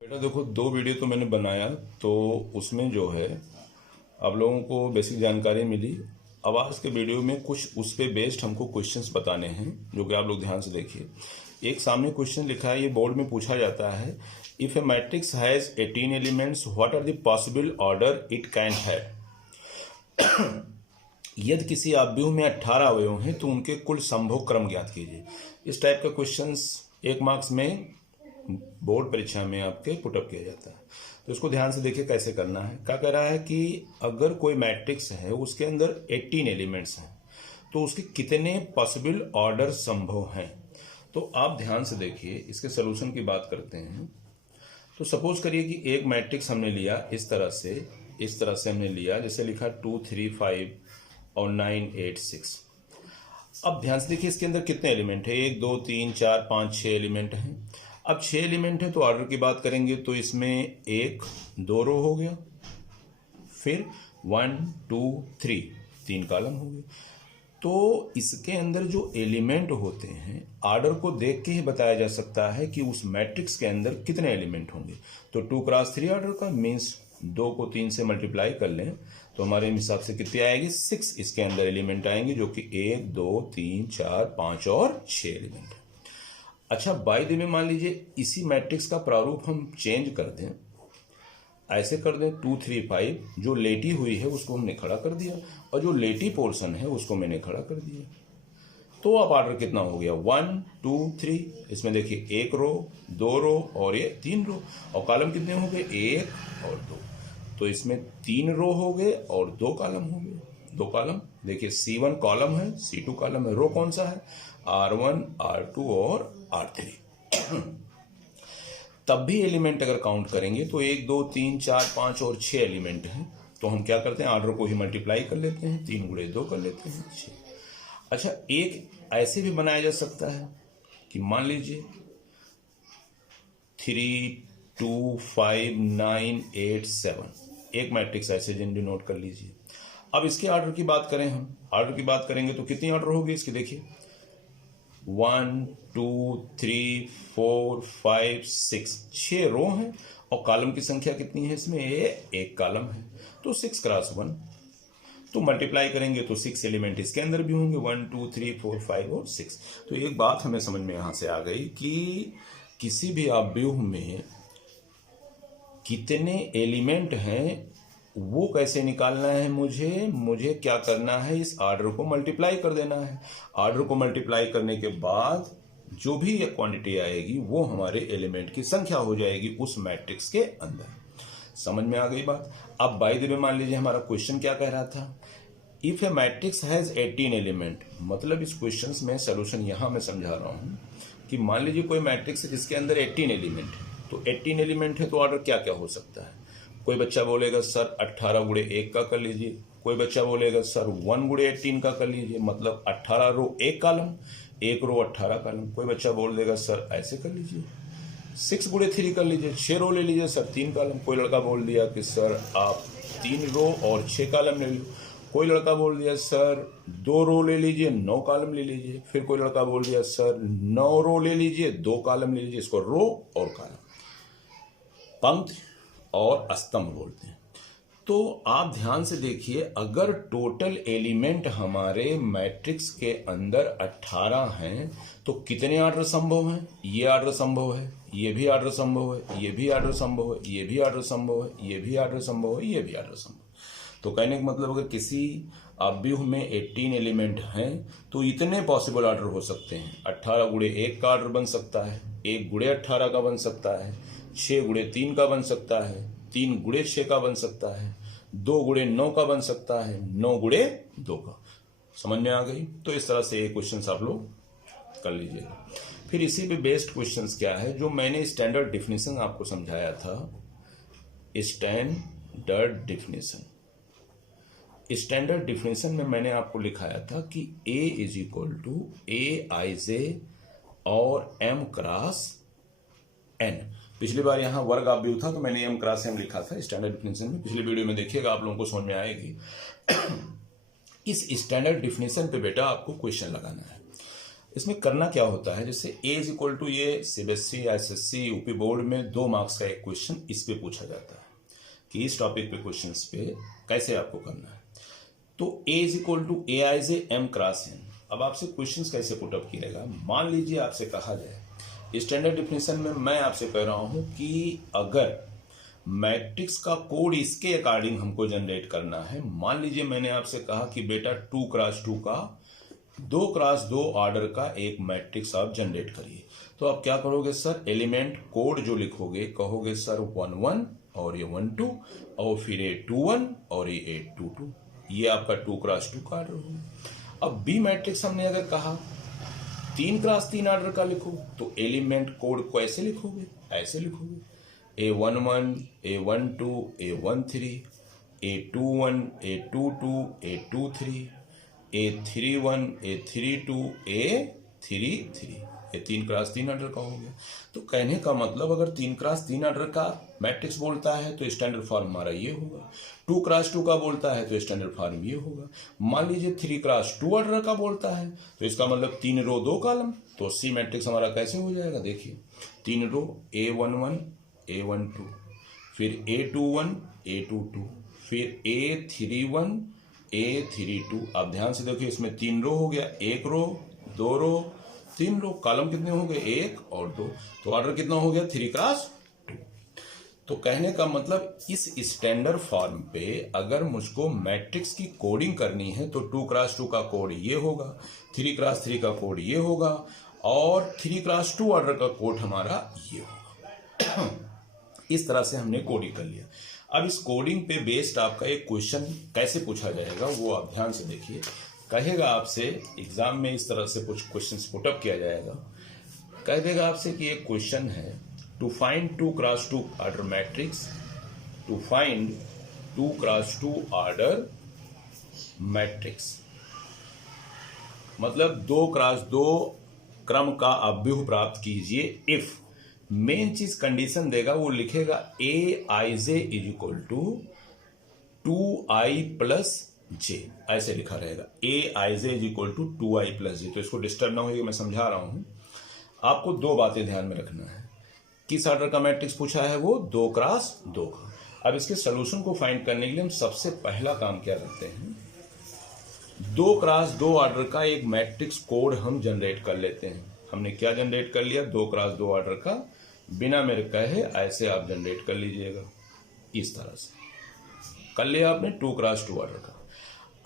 बेटा देखो, दो वीडियो तो मैंने बनाया, तो उसमें जो है आप लोगों को बेसिक जानकारी मिली। अब आज के वीडियो में कुछ उस पे बेस्ड हमको क्वेश्चंस बताने हैं, जो कि आप लोग ध्यान से देखिए। एक सामने क्वेश्चन लिखा है, ये बोर्ड में पूछा जाता है, if a matrix has 18 elements what are the possible order it can have. यदि किसी आव्यूह में 18 अवयव हैं तो उनके कुल संभव क्रम ज्ञात कीजिए। इस टाइप का क्वेश्चंस 1 मार्क्स में बोर्ड परीक्षा में आपके पुटअप किया जाता है। तो इसको ध्यान से देखिए कैसे करना है। क्या कह रहा है कि अगर कोई मैट्रिक्स है उसके अंदर 18 एलिमेंट्स हैं तो उसके कितने पॉसिबल ऑर्डर संभव हैं। तो आप ध्यान से देखिए, इसके सोल्यूशन की बात करते हैं। तो सपोज करिए कि एक मैट्रिक्स हमने लिया इस तरह से हमने लिया, जैसे लिखा 2 3 5 और 9 8 6। अब ध्यान से देखिए इसके अंदर कितने एलिमेंट है, 1 2 3 4 5 6 एलिमेंट हैं। अब 6 एलिमेंट है तो ऑर्डर की बात करेंगे तो इसमें 1 2 रो हो गया, फिर 1 2 3 3 कॉलम हो गए। तो इसके अंदर जो एलिमेंट होते हैं ऑर्डर को देख के ही बताया जा सकता है कि उस मैट्रिक्स के अंदर कितने एलिमेंट होंगे। तो 2 क्रॉस 3 ऑर्डर का मीन्स 2 को 3 से मल्टीप्लाई कर लें तो हमारे हिसाब से कितनी आएगी, 6 इसके अंदर एलिमेंट आएंगे, जो कि 1 2 3 4 5 और 6 एलिमेंट। अच्छा, बाय द वे मान लीजिए इसी मैट्रिक्स का प्रारूप हम चेंज कर दें, ऐसे कर दें 2 3 5, जो लेटी हुई है उसको हमने खड़ा कर दिया और जो लेटी पोर्शन है उसको मैंने खड़ा कर दिया। तो अब ऑर्डर कितना हो गया, 1 2 3। इसमें देखिए 1 रो 2 रो और ये 3 रो, और कॉलम कितने हो गए, 1 और 2। तो इसमें 3 रो हो गए और 2 कॉलम हो गए। 2 कॉलम देखिए, C1 कॉलम है, C2 कॉलम है, रो कौन सा है, R1 R2 और R3। तब भी एलिमेंट अगर काउंट करेंगे तो 1 2 3 4 5 और 6 एलिमेंट हैं। तो हम क्या करते हैं, ऑर्डर को ही मल्टीप्लाई कर लेते हैं, 3 गुणे 2 कर लेते हैं, 6। अच्छा, एक ऐसे भी बनाया जा सकता है कि मान लीजिए 3 2 5 9 8 7, एक मैट्रिक्स ऐसे डिनोट कर लीजिए। अब इसके ऑर्डर की बात करें, हम ऑर्डर की बात करेंगे तो कितनी ऑर्डर होगी इसकी, देखिए 1 2 3 4 5 6, 6 रो हैं और कॉलम की संख्या कितनी है इसमें, एक कॉलम है। तो 6 क्रॉस 1, तो मल्टीप्लाई करेंगे तो 6 एलिमेंट इसके अंदर भी होंगे, 1 2 3 4 5 और 6। तो एक बात हमें समझ में यहां से आ गई कि किसी भी आव्यूह में कितने एलिमेंट हैं वो कैसे निकालना है, मुझे क्या करना है, इस ऑर्डर को मल्टीप्लाई कर देना है। ऑर्डर को मल्टीप्लाई करने के बाद जो भी ये क्वांटिटी आएगी वो हमारे एलिमेंट की संख्या हो जाएगी उस मैट्रिक्स के अंदर। समझ में आ गई बात। अब बाय द वे मान लीजिए हमारा क्वेश्चन क्या कह रहा था, if a matrix has 18 element. मतलब इस क्वेश्चन में सोल्यूशन यहां मैं समझा रहा हूं कि मान लीजिए कोई मैट्रिक्स है जिसके अंदर 18 एलिमेंट है। तो 18 एलिमेंट है तो ऑर्डर क्या क्या हो सकता है। कोई बच्चा बोलेगा सर 18 गुणे 1 का कर लीजिए, कोई बच्चा बोलेगा सर 1 गुणे 18 का कर लीजिए, मतलब 18 रो 1 कॉलम, 1 रो 18 कॉलम। कोई बच्चा बोल देगा सर ऐसे कर लीजिए, 6 गुणे 3 कर लीजिए, 6 रो ले लीजिए सर 3 कॉलम। कोई लड़का बोल दिया कि सर आप 3 रो और 6 कॉलम ले लीजिए। कोई लड़का बोल दिया सर 2 रो ले लीजिए, 9 कॉलम ले लीजिए। फिर कोई लड़का बोल दिया सर 9 रो ले लीजिए, 2 कॉलम ले लीजिए। इसको रो और कॉलम, पंक्ति और स्तंभ बोलते हैं। तो आप ध्यान से देखिए, अगर टोटल एलिमेंट हमारे मैट्रिक्स के अंदर 18 हैं तो कितने ऑर्डर संभव हैं, ये ऑर्डर संभव है, ये भी ऑर्डर संभव है, ये भी ऑर्डर संभव है, ये भी ऑर्डर संभव है, ये भी ऑर्डर संभव है, ये भी ऑर्डर संभव है। तो कहने का मतलब अगर किसी आव्यूह में 18 एलिमेंट हैं तो इतने पॉसिबल ऑर्डर हो सकते हैं। 18 गुणे 1 का ऑर्डर बन सकता है, 1 गुणे 18 का बन सकता है, 6 गुणे 3 का बन सकता है, 3 गुणे 6 का बन सकता है, 2 गुणे 9 का बन सकता है, 9 गुणे 2 का। समझ में आ गई। तो इस तरह से ये क्वेश्चंस आप लोग कर लीजिएगा। फिर इसी पे बेस्ड क्वेश्चंस क्या है, जो मैंने स्टैंडर्ड डिफिनेशन आपको समझाया था, स्टैंडर्ड डिफिनेशन। स्टैंडर्ड डिफिनेशन में मैंने आपको लिखाया था कि A is equal to AIJ और M क्रॉस N। पिछली बार यहाँ वर्ग आव्यूह था तो मैंने M क्रॉस M लिखा था स्टैंडर्ड डिफिनेशन में। पिछली वीडियो में देखिएगा, आप लोगों को समझ में आएगी। इस स्टैंडर्ड डिफिनेशन पे बेटा आपको क्वेश्चन लगाना है। इसमें करना क्या होता है, जैसे ए इज इक्वल टू ये सीबीएसई एसएससी यूपी बोर्ड में 2 मार्क्स का एक क्वेश्चन इस पे पूछा जाता है कि इस टॉपिक पे क्वेश्चन पे कैसे आपको करना है। तो A is equal to A I J M cross N. अब आपसे क्वेश्चन कैसे पुटअप किया, मान लीजिए आपसे कहा जाए स्टैंडर्ड डिफिनेशन में मैं आपसे कह रहा हूं कि अगर मैट्रिक्स का कोड इसके अकॉर्डिंग हमको जनरेट करना है, मान लीजिए मैंने आपसे कहा कि बेटा 2x2 का 2x2 ऑर्डर का एक मैट्रिक्स आप जनरेट करिए, तो आप क्या करोगे सर, एलिमेंट कोड जो लिखोगे कहोगे सर 1 1 और ये 1 2 और फिर ये 2 1 और ये 8 2 2, ये आपका 2x2 का ऑर्डर होगा। अब बी मैट्रिक्स हमने अगर कहा 3x3 ऑर्डर का लिखो, तो एलिमेंट कोड को ऐसे लिखोगे, ऐसे लिखोगे A11, A12, A13, A21, A22, A23, A31, A32, A33, ये 3x3 ऑर्डर का हो गया। तो कहने का मतलब अगर 3x3 ऑर्डर का मैट्रिक्स बोलता है तो स्टैंडर्ड फॉर्म हमारा ये होगा, 2x2 का बोलता है तो स्टैंडर्ड फॉर्म ये होगा। मान लीजिए 3x2 ऑर्डर का बोलता है तो इसका मतलब 3 रो 2 कॉलम, तो सी मैट्रिक्स हमारा कैसे हो जाएगा, देखिए 3 रो A11 A12, फिर A21 A22, फिर A31 A32। अब ध्यान से देखिए इसमें 3 रो हो गया, 1 रो 2 रो 3 रो, कॉलम कितने हो गए 1 और 2, तो ऑर्डर कितना हो गया 3x2। तो कहने का मतलब इस स्टैंडर्ड फॉर्म पे अगर मुझको मैट्रिक्स की कोडिंग करनी है तो 2x2 का कोड ये होगा, 3x3 का कोड ये होगा और 3x2 ऑर्डर का कोड हमारा ये होगा। इस तरह से हमने कोडिंग कर लिया। अब इस कोडिंग पे बेस्ड आपका एक क्वेश्चन कैसे पूछा जाएगा वो आप ध्यान से देखिए। कहेगा आपसे एग्जाम में इस तरह से कुछ क्वेश्चंस पुटअप किया जाएगा, कह देगा आपसे कि एक क्वेश्चन है to find 2x2 order matrix, to find 2x2 order matrix, मतलब 2x2 क्रम का अव्यूह प्राप्त कीजिए इफ मेन चीज कंडीशन देगा, वो लिखेगा A I J is equal to 2i plus J, ऐसे लिखा रहेगा A I J is equal to 2i plus J. तो इसको डिस्टर्ब ना होइए, मैं समझा रहा हूं। आपको 2 बातें ध्यान में रखना है, किस ऑर्डर का मैट्रिक्स पूछा है, वो 2x2 का। अब इसके सोल्यूशन को फाइंड करने के लिए हम सबसे पहला काम क्या करते हैं, 2x2 ऑर्डर का एक मैट्रिक्स कोड हम जनरेट कर लेते हैं। हमने क्या जनरेट कर लिया, 2x2 ऑर्डर का, बिना मेरे कहे ऐसे आप जनरेट कर लीजिएगा, इस तरह से कर लिया आपने 2x2 ऑर्डर का।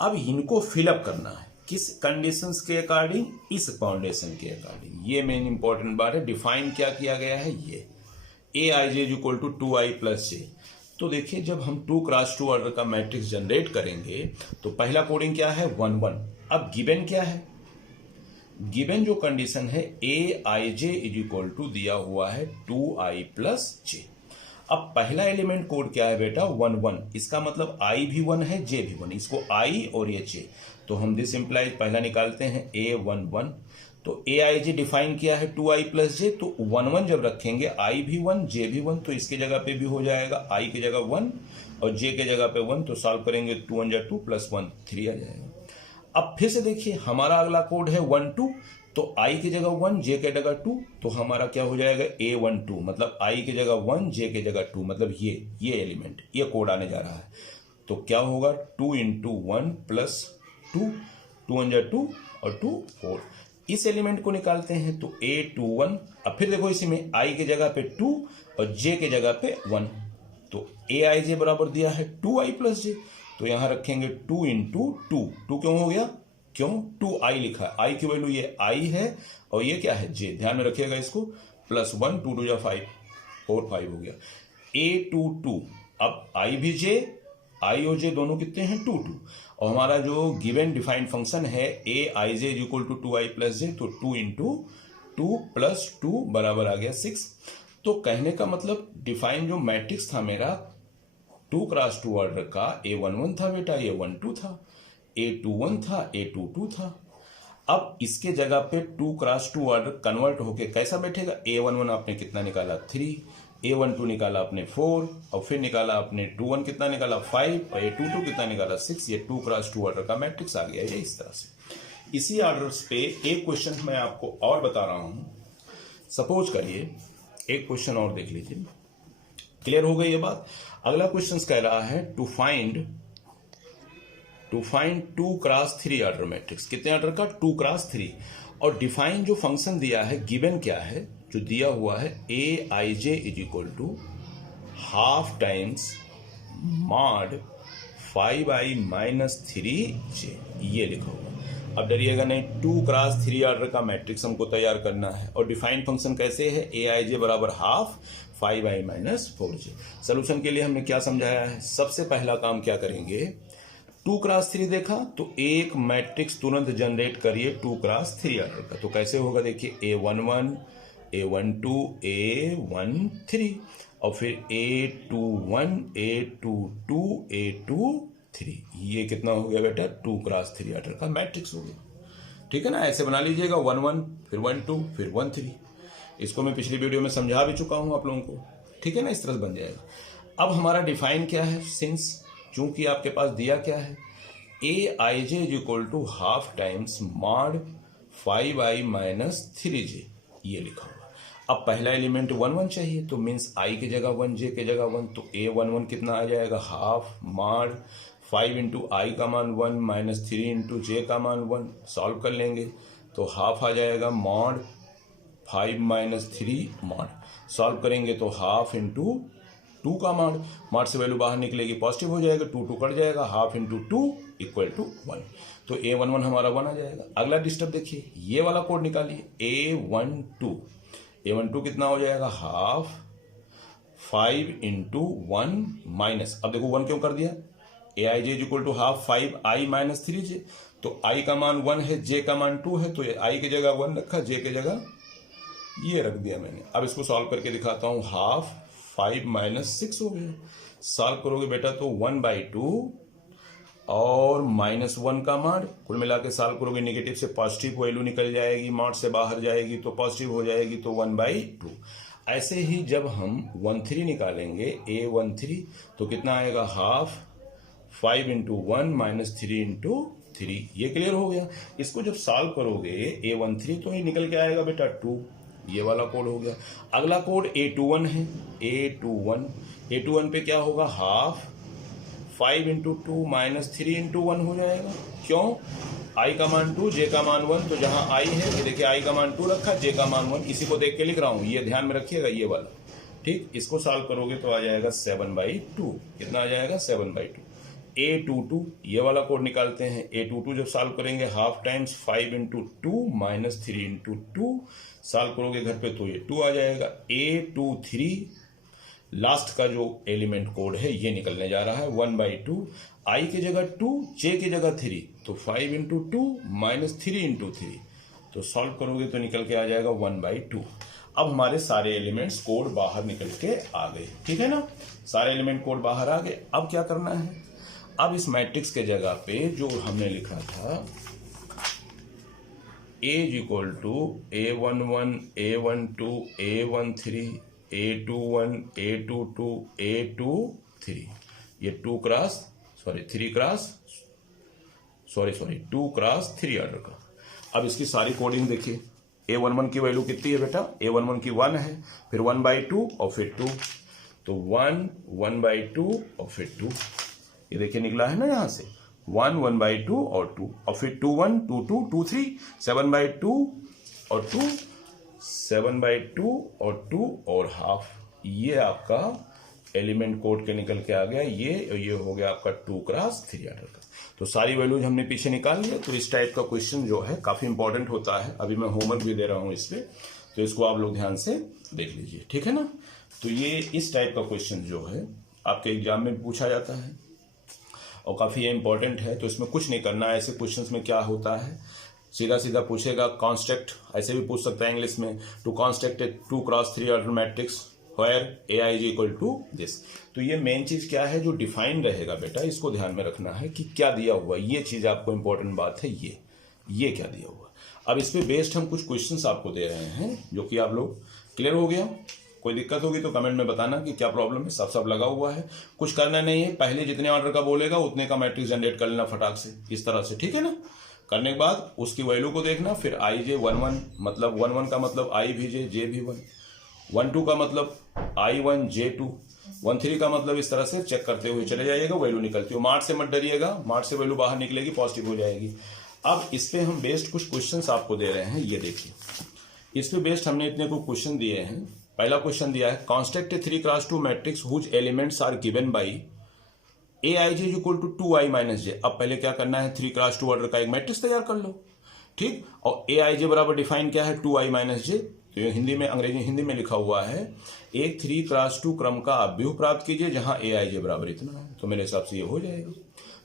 अब इनको फिलअप करना है किस कंडीशंस के अकॉर्डिंग, इस फाउंडेशन के अकॉर्डिंग। ये मेन इंपॉर्टेंट बात है, डिफाइन क्या किया गया है, ये ए I J equal to 2i plus J. तो देखिए जब हम 2x2 ऑर्डर का मैट्रिक्स जनरेट करेंगे तो पहला कोडिंग क्या है 1 1। अब गिवन क्या है, गिवन जो कंडीशन है ए I J is equal to दिया हुआ है 2i प्लस जे। अब पहला एलिमेंट कोड क्या है बेटा 1 1, इसका मतलब i भी 1 है जे भी 1, इसको i और ये जे, तो हम दिस इंप्लाइज पहला निकालते हैं a1 1। तो ए आई जे डिफाइन किया है 2i प्लस जे, तो 1 1 जब रखेंगे i भी 1 जे भी 1, तो इसके जगह पे भी हो जाएगा i की जगह 1 और जे के जगह पे 1, तो सॉल्व करेंगे 2 1 जा 2 प्लस 1 3 आ जाएगा। अब फिर से देखिए हमारा अगला कोड है 1 2, तो i की जगह 1 जे के जगह 2, तो हमारा क्या हो जाएगा a1 2, मतलब i की जगह 1 जे के जगह 2, मतलब ये एलिमेंट ये कोड आने जा रहा है। तो क्या होगा 2 इंटू 1 प्लस 2, 2 1 जा 2 और 2 4। इस एलिमेंट को निकालते हैं तो a21। अब फिर देखो इसी में i की जगह पे 2 और j के जगह पे 1, तो ए आई जे बराबर दिया है 2i प्लस जे, तो यहां रखेंगे 2 इंटू 2, 2 क्यों हो गया, क्यों 2i लिखा है, i की वैल्यू ये i है और ये क्या है j, ध्यान में रखिएगा इसको, प्लस 1 2 2 जा 5 4 5 हो गया a22। अब i भी j, i और j दोनों कितने हैं 2 2, और हमारा जो गिवन डिफाइंड फंक्शन है ए I J equal to 2i plus J, तो 2 इंटू 2 प्लस 2 बराबर आ गया 6। तो कहने का मतलब डिफाइन जो मैट्रिक्स था मेरा 2x2 ऑर्डर का a1 1 था बेटा, a1 2 था, a21 था, a2 2 था। अब इसके जगह पे 2x2 ऑर्डर कन्वर्ट होके कैसा बैठेगा, a1 1 आपने कितना निकाला 3, a1 2 निकाला आपने 4 और फिर निकाला आपने 2 1 कितना निकाला 5 और a2 2 कितना निकाला 6, ये 2x2 ऑर्डर का मैट्रिक्स आ गया है इस तरह से। इसी ऑर्डर पे एक क्वेश्चन मैं आपको और बता रहा हूं। सपोज करिए एक क्वेश्चन और देख लीजिए, क्लियर हो गई ये बात। अगला क्वेश्चन कह रहा है to find 2x3 order matrix. कितने ऑर्डर का? 2x3। और डिफाइन जो फंक्शन दिया है, गिवन क्या है, जो दिया हुआ है aij is equal to half times mod 5i minus 3j, ये लिखा हुआ। अब डरिएगा नहीं, 2x3 ऑर्डर का मैट्रिक्स हमको तैयार करना है और डिफाइन फंक्शन कैसे है, aij बराबर half 5i minus 4j। Solution के लिए हमने क्या समझाया है, सबसे पहला काम क्या करेंगे, 2x3 देखा तो एक मैट्रिक्स तुरंत जनरेट करिए 2x3 ऑर्डर का। तो कैसे होगा देखिए, a11 a12 a13 और फिर a21 a22 a23। ये कितना हो गया बेटा, 2x3 ऑर्डर का मैट्रिक्स हो गया। ठीक है ना, ऐसे बना लीजिएगा 11 फिर 12 फिर 13। इसको मैं पिछली वीडियो में समझा भी चुका हूं आप लोगों को। ठीक है ना, इस तरह से बन जाएगा। अब हमारा डिफाइन क्या है, सिंस चूंकि आपके पास दिया क्या है, aij is equal to half times mod 5i minus 3j, ये लिखा हुआ। अब पहला एलिमेंट 1 1 चाहिए, तो मीन्स i की जगह 1 j की जगह 1, तो a11 कितना आ जाएगा, हाफ मॉड 5 इंटू आई का मान 1 माइनस 3 इंटू जे का मान 1। सॉल्व कर लेंगे तो हाफ आ जाएगा मॉड 5 माइनस 3 मॉड। सॉल्व करेंगे तो हाफ इंटू 2 का मॉड से वैल्यू बाहर निकलेगी, पॉजिटिव हो जाएगा, 2 2 कट जाएगा, हाफ इंटू 2 इक्वल टू 1। तो a11 हमारा 1 आ जाएगा। अगला डिस्टर्ब देखिए, ये वाला कोड निकालिए, a12 कितना हो जाएगा, हाफ 5 इंटू 1 माइनस, अब देखो 1 क्यों कर दिया, aij is equal to half 5i minus 3j। तो i का मान 1 है, j का मान 2 है, तो i की जगह 1 रखा, j की जगह ये रख दिया मैंने। अब इसको सॉल्व करके दिखाता हूं, हाफ 5 माइनस 6 हो गया। सॉल्व करोगे बेटा तो 1/2 और माइनस 1 का मॉड, कुल मिला के सॉल्व करोगे नेगेटिव से पॉजिटिव वैल्यू निकल जाएगी, मॉड से बाहर जाएगी तो पॉजिटिव हो जाएगी, तो 1/2। ऐसे ही जब हम 13 निकालेंगे, a13 तो कितना आएगा, हाफ 5 इंटू 1 माइनस 3 इंटू 3। ये क्लियर हो गया। इसको जब सॉल्व करोगे a13 तो ही निकल के आएगा बेटा 2, ये वाला कोड हो गया। अगला कोड a21 है, a21 पे क्या होगा, हाफ 5 इंटू 2 माइनस 3 इंटू 1 हो जाएगा। क्यों, i का मान 2 j का मान 1, तो जहां i है ये देखिए i का मान 2 रखा, j का मान 1, इसी को देख के लिख रहा हूं, ये ध्यान में रखिएगा ये वाला। ठीक, इसको सॉल्व करोगे तो आ जाएगा 7/2। कितना आ जाएगा, 7/2। a22 ये वाला कोड निकालते हैं, a22 जब सॉल्व करेंगे half times 5 into 2 minus 3 into 2। Solve करोगे घर पे तो ये 2 आ जाएगा। a23 लास्ट का जो एलिमेंट कोड है ये निकलने जा रहा है 1/2, i की जगह 2 j की जगह 3, तो 5 इंटू 2 माइनस 3 इंटू 3। तो सॉल्व करोगे तो निकल के आ जाएगा 1/2। अब हमारे सारे एलिमेंट्स कोड बाहर निकल के आ गए। ठीक है ना, सारे एलिमेंट कोड बाहर आ गए। अब क्या करना है, अब इस मैट्रिक्स के जगह पे जो हमने लिखा था a is equal to a11 a12 a13 a21 a22 a23, ये 2x3 ऑर्डर का। अब इसकी सारी कोडिंग देखिए, a11 की वैल्यू कितनी है बेटा, a11 की 1 है, फिर 1/2 और फिर 2, तो 1 1/2 और फिर 2, ये देखिए निकला है ना यहाँ से 1 1/2 और 2, और फिर 2 1 2 2 2 3 7/2 और 2 7/2 और 2 और हाफ। ये आपका एलिमेंट कोड के निकल के आ गया, ये हो गया आपका 2x3 ऑर्डर का। तो सारी वैल्यूज हमने पीछे निकाल लिया। तो इस टाइप का क्वेश्चन जो है काफी इंपॉर्टेंट होता है। अभी मैं होमवर्क भी दे रहा हूं इस पे, तो इसको आप लोग ध्यान से देख लीजिए। ठीक है ना, तो ये इस टाइप का क्वेश्चन जो है आपके एग्जाम में पूछा जाता है और काफी इंपॉर्टेंट है। तो इसमें कुछ नहीं करना है। ऐसे क्वेश्चंस में क्या होता है, सीधा सीधा पूछेगा कॉन्स्ट्रक्ट, ऐसे भी पूछ सकता है इंग्लिश में, to construct a 2x3 order matrix where aij equal to this. तो ये मेन चीज क्या है जो डिफाइन रहेगा बेटा, इसको ध्यान में रखना है कि क्या दिया हुआ, ये चीज आपको इंपॉर्टेंट बात है। ये क्या दिया हुआ। अब इस पे बेस्ड हम कुछ क्वेश्चंस आपको दे रहे हैं जो कि आप लोग क्लियर हो गया। कोई दिक्कत होगी तो कमेंट में बताना कि क्या प्रॉब्लम है। सब लगा हुआ है, कुछ करना नहीं है। पहले जितने ऑर्डर का बोलेगा उतने का मैट्रिक्स जनरेट कर लेना फटाक से, इस तरह से। ठीक है ना, करने के बाद उसकी वैल्यू को देखना, फिर आई जे 1 मतलब 1 का मतलब आई भी जे भी 1 2 का मतलब I1 J2 1 3 का मतलब इस तरह से चेक करते हुए चले जाइएगा, वैल्यू निकलती हो। मार्ट से मत डरिएगा, मार्ट से वैल्यू बाहर निकलेगी, पॉजिटिव हो जाएगी। अब इस पे हम बेस्ड कुछ क्वेश्चंस आपको दे रहे हैं, ये देखिए। इस पे बेस्ड हमने इतने को क्वेश्चन दिए हैं। पहला क्वेश्चन दिया है construct A 3x2 matrix whose elements are given by aij equal to 2i minus J. अब पहले क्या करना है, 3x2 ऑर्डर का एक मैट्रिक्स तैयार कर लो, ठीक। और aij बराबर डिफाइन क्या है, 2i माइनस जे। तो ये हिंदी में, अंग्रेजी हिंदी में लिखा हुआ है, एक 3x2 क्रम का अव्यूह प्राप्त कीजिए जहां aij बराबर इतना है। तो मेरे हिसाब से ये हो जाएगा।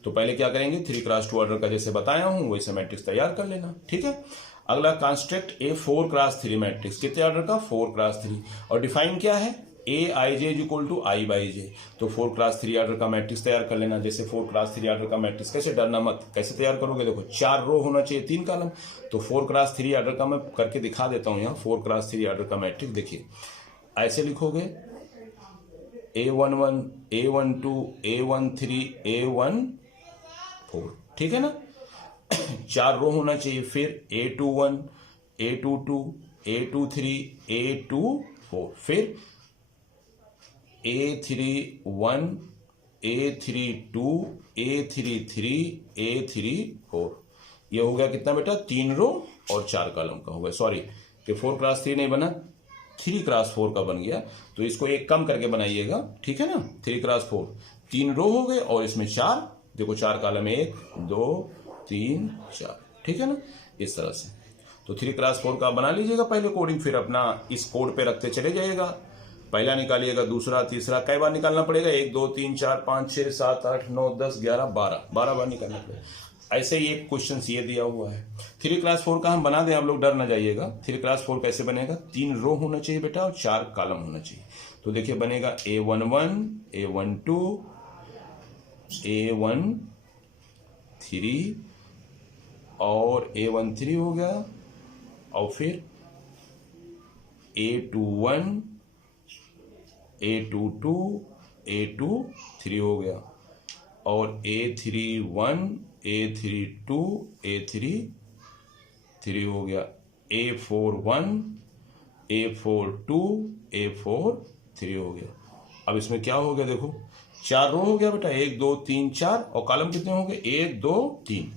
तो पहले क्या करेंगे, 3x2 ऑर्डर का जैसे बताया हूं वैसे मैट्रिक्स तैयार कर लेना, ठीक है। अगला कंस्ट्रक्ट ए 4x3 मैट्रिक्स, कितने ऑर्डर का, 4x3, और डिफाइन क्या है, aij equal to i by J. तो 4x3 ऑर्डर का मैट्रिक्स तैयार कर लेना। जैसे 4x3 ऑर्डर का मैट्रिक्स, कैसे, डरना मत, कैसे तैयार करोगे, देखो 4 रो होना चाहिए, 3 कॉलम। तो 4x3 ऑर्डर का मैं करके दिखा देता हूं यहाँ। 4x3 ऑर्डर का मैट्रिक्स देखिए, ऐसे लिखोगे A11 A12 A13 A14, ठीक है ना। 4 रो होना चाहिए। फिर A21 A22 A23 A24, फिर A31 A32 A33 A34। ये हो गया कितना बेटा, 3 रो और 4 कॉलम का हो गया। सॉरी कि 4x3 नहीं बना, 3x4 का बन गया। तो इसको एक कम करके बनाइएगा, ठीक है ना। 3x4 3 रो हो गए और इसमें 4, देखो 4 कॉलम, 1 2 3 4, ठीक है ना, इस तरह से। तो 3x4 का बना लीजिएगा पहले कोडिंग, फिर अपना इस कोड पे रखते चले जाइएगा। पहला निकालिएगा, दूसरा, तीसरा, कई बार निकालना पड़ेगा, 1 2 3 4 5 6 7 8 9 10 11 12 बार निकालना पड़ेगा। ऐसे ही एक क्वेश्चन ये दिया हुआ है। 3x4 का हम बना दें, आप लोग डर ना जाइएगा। 3x4 कैसे बनेगा, 3 रो होना चाहिए बेटा और 4 कॉलम होना चाहिए। तो देखिए बनेगा A11 A12 A13 और A13 हो गया, और फिर A21 A22 A23 हो गया, और A31 A32 A33 हो गया, A41 A42 A43 हो गया। अब इसमें क्या हो गया, देखो 4 रो हो गया बेटा, 1 2 3 4, और कॉलम कितने हो गए, 1 2 3।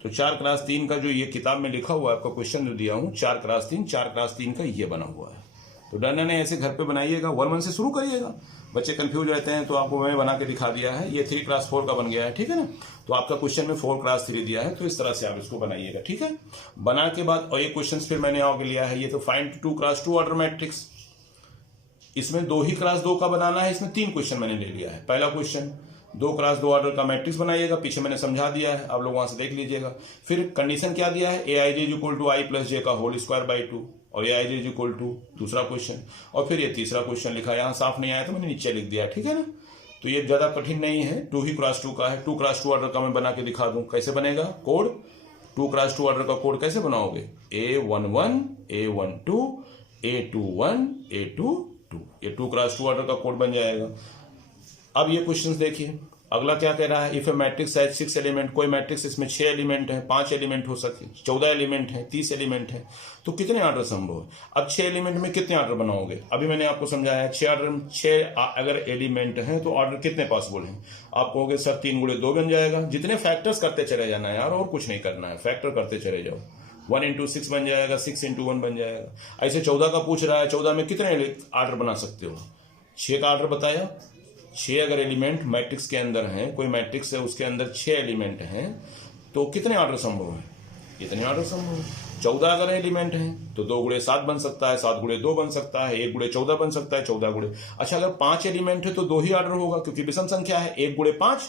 तो 4x3 का जो ये किताब में लिखा हुआ है, आपका क्वेश्चन जो दिया हूं, 4x3 का ये बना हुआ है। तो डरना नहीं, ऐसे घर पे बनाइएगा, 1 से शुरू करिएगा। बच्चे कंफ्यूज रहते हैं, तो आपको मैंने बना के दिखा दिया है। ये 3x4 का बन गया है, ठीक है ना। तो आपका क्वेश्चन में 4x3 दिया है, तो इस तरह से आप इसको बनाइएगा, ठीक है। बना के बाद और ये क्वेश्चन फिर मैंने आगे लिया है, ये तो फाइंड 2x2 ऑर्डर मैट्रिक्स। इसमें 2 ही x 2 का बनाना है। इसमें 3 क्वेश्चन मैंने ले लिया है। पहला क्वेश्चन 2x2 ऑर्डर का मैट्रिक्स बनाइएगा, पीछे मैंने समझा दिया है, आप लोग वहां से देख लीजिएगा। फिर कंडीशन क्या दिया है, aij equal to i plus J का होल स्क्वायर बाई 2, और aij इक्वल टू दूसरा क्वेश्चन, और फिर ये तीसरा क्वेश्चन लिखा है। यहाँ साफ नहीं आया तो मैंने नीचे लिख दिया, ठीक है ना। तो ये ज्यादा कठिन नहीं है, 2 ही x2 का है। 2x2 ऑर्डर का मैं बना के दिखा दूं, कैसे बनेगा कोड। 2x2 ऑर्डर का कोड कैसे बनाओगे, A11 A12 A21 A22, ये 2x2 ऑर्डर का कोड बन जाएगा। अब ये क्वेश्चन देखिए, अगला क्या कह रहा है, if a matrix has 6 element, कोई मैट्रिक्स इसमें 6 एलिमेंट है, 5 एलिमेंट हो सकते, 14 एलिमेंट है, 30 एलिमेंट है, तो कितने ऑर्डर संभव है। अब 6 एलिमेंट में कितने ऑर्डर बनाओगे, अभी मैंने आपको समझाया 6 अगर एलिमेंट है तो ऑर्डर कितने पॉसिबल हैं। आप कहोगे सर 3 गुणे 2 बन जाएगा, जितने फैक्टर्स करते चले जाना है यार, और कुछ नहीं करना है, फैक्टर करते चले जाओ। 1 into 6 बन जाएगा, 6 into 1 बन जाएगा। ऐसे 14 का पूछ रहा है, 14 में कितने ऑर्डर बना सकते हो, 6 का ऑर्डर बताया। 6 अगर एलिमेंट मैट्रिक्स के अंदर हैं, कोई मैट्रिक्स है उसके अंदर 6 एलिमेंट हैं, तो कितने ऑर्डर संभव है, इतने ऑर्डर संभव है। 14 अगर एलिमेंट हैं तो 2 गुणे 7 बन सकता है, 7 गुणे 2 बन सकता है, 1 गुणे 14 बन सकता है, 14 गुणे। अच्छा अगर 5 एलिमेंट है तो 2 ही ऑर्डर होगा, क्योंकि विषम संख्या है, 1 गुणे 5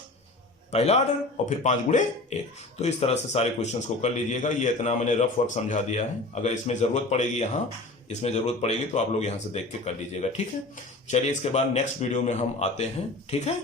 पहला ऑर्डर, और फिर 5 गुणे 1। तो इस तरह से सारे क्वेश्चंस को कर लीजिएगा। ये इतना मैंने रफ वर्क समझा दिया है, अगर इसमें जरूरत पड़ेगी, यहाँ इसमें जरूरत पड़ेगी तो आप लोग यहाँ से देख के कर लीजिएगा, ठीक है। चलिए इसके बाद नेक्स्ट वीडियो में हम आते हैं, ठीक है।